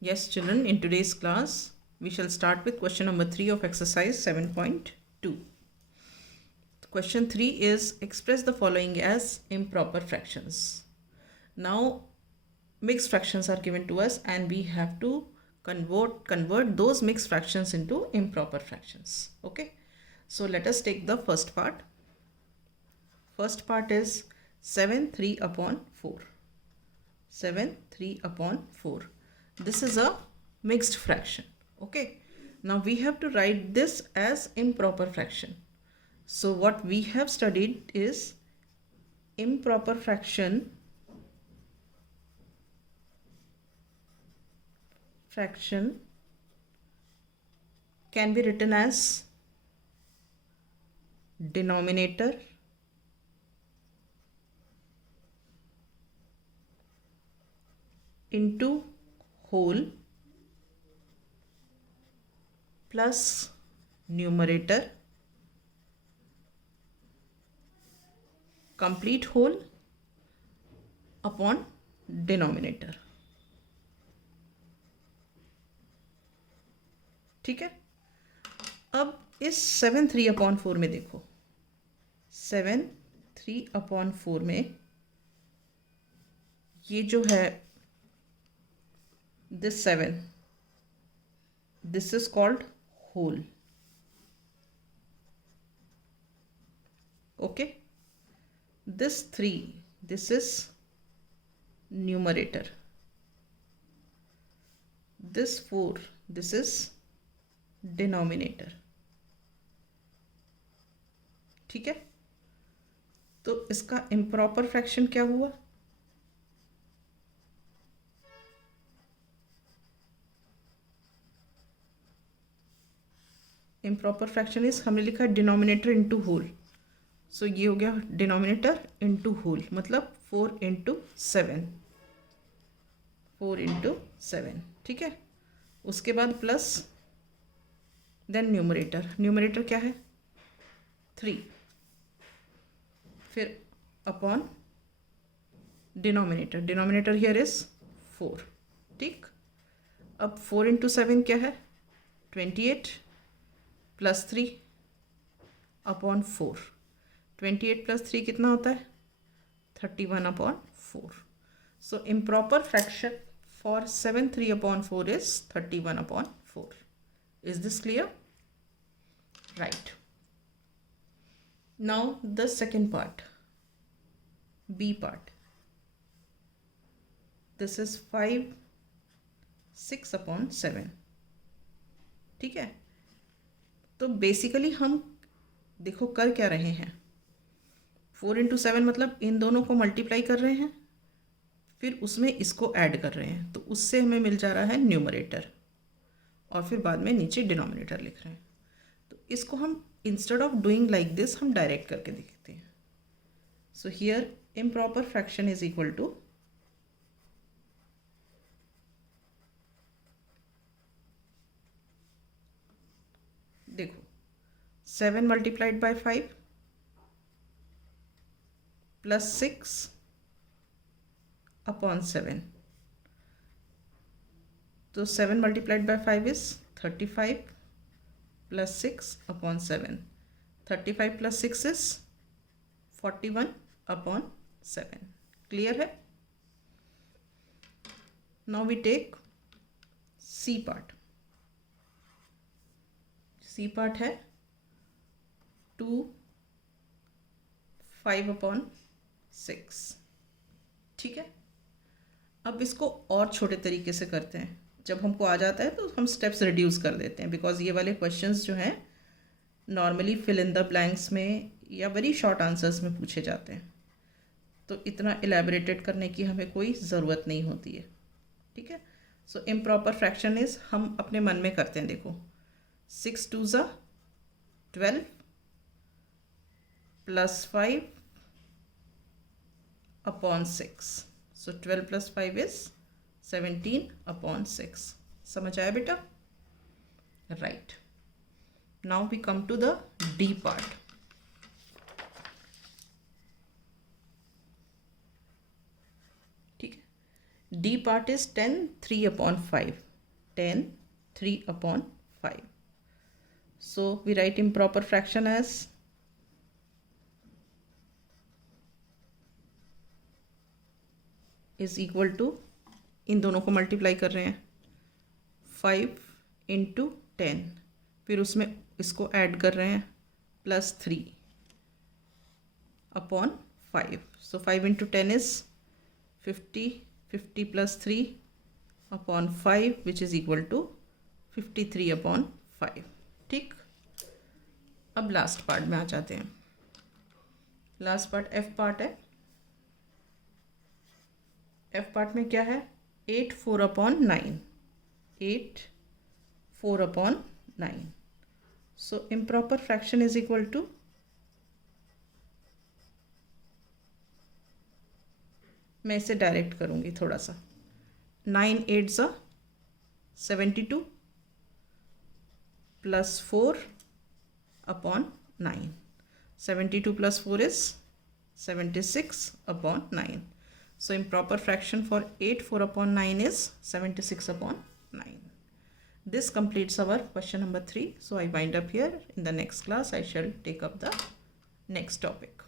Yes, children, in today's class, we shall start with question number 3 of exercise 7.2. Question 3 is express the following as improper fractions. Now, mixed fractions are given to us and we have to convert those mixed fractions into improper fractions. Okay, so let us take the first part. First part is 7 3 upon 4. 7 3 upon 4. This is a mixed fraction. Okay, now we have to write this as improper fraction. So what we have studied is improper fraction can be written as denominator into whole plus numerator complete whole upon denominator. ठीक है, अब इस 7 3 upon 4 में देखो, 7 3 upon 4 में ये जो है this 7, this is called whole. Okay, this 3, this is numerator, this 4, this is denominator. ठीक है, तो इसका improper fraction क्या हुआ? improper fraction is हमने लिखा denominator into whole. So ये हो गया denominator into whole, मतलब 4 into 7. 4 into 7. ठीक है, उसके बाद प्लस देन न्यूमरेटर क्या है 3, फिर अपॉन डिनोमिनेटर हियर इज 4. ठीक, अब 4 into 7 क्या है 28 प्लस 3 अपॉन 4. 28 प्लस 3 कितना होता है 31 upon 4. So improper fraction for 7 3 upon 4 is 31 upon 4. Is this clear? Right. Now the second part, B part. This is 5 6 upon 7. ठीक है, तो बेसिकली हम देखो कर क्या रहे हैं, 4 into 7 मतलब इन दोनों को मल्टीप्लाई कर रहे हैं, फिर उसमें इसको ऐड कर रहे हैं, तो उससे हमें मिल जा रहा है न्यूमरेटर और फिर बाद में नीचे डिनोमिनेटर लिख रहे हैं. तो इसको हम instead of doing like this हम डायरेक्ट करके देखते हैं. So here improper fraction is equal to देखो 7 मल्टीप्लाइड बाय 5 प्लस 6 अपॉन 7. तो 7 multiplied by 5 is 35 plus 6 upon 7. 35 plus 6 is 41 upon 7. Clear है? Now we take C part. C part है 2 5 upon 6. ठीक है, अब इसको और छोटे तरीके से करते हैं. जब हमको आ जाता है तो हम स्टेप्स रिड्यूस कर देते हैं, बिकॉज ये वाले क्वेश्चंस जो हैं normally fill in the blanks में या वेरी शॉर्ट आंसर्स में पूछे जाते हैं, तो इतना इलेबरेटेड करने की हमें कोई ज़रूरत नहीं होती है. ठीक है, सो इम्प्रॉपर फ्रैक्शन इज हम अपने मन में करते हैं. देखो 6 2 ज़ा 12 plus 5 upon 6. So 12 plus 5 is 17 upon 6. समझ आया बेटा? Right. Now we come to the D part. ठीक है, D part is 10 3 upon 5. 10, 3 upon 5. So we write improper fraction as is equal to, इन दोनों को मल्टीप्लाई कर रहे हैं 5 इंटू 10, फिर उसमें इसको ऐड कर रहे हैं +3 upon 5. So 5 into 10 is 50, 50 plus 3 upon 5 which is equal to 53 upon 5. ठीक, अब लास्ट पार्ट में आ जाते हैं. लास्ट पार्ट एफ पार्ट है. एफ पार्ट में क्या है? 8 4 upon 9. 8 4 upon 9. So improper fraction is equal to, मैं इसे डायरेक्ट करूँगी थोड़ा सा. 9 8 ज़ा 72 plus 4 upon 9. 72 plus 4 is 76 upon 9. So improper fraction for 8 4 upon 9 is 76 upon 9. This completes our question number 3. So I wind up here. In the next class I shall take up the next topic.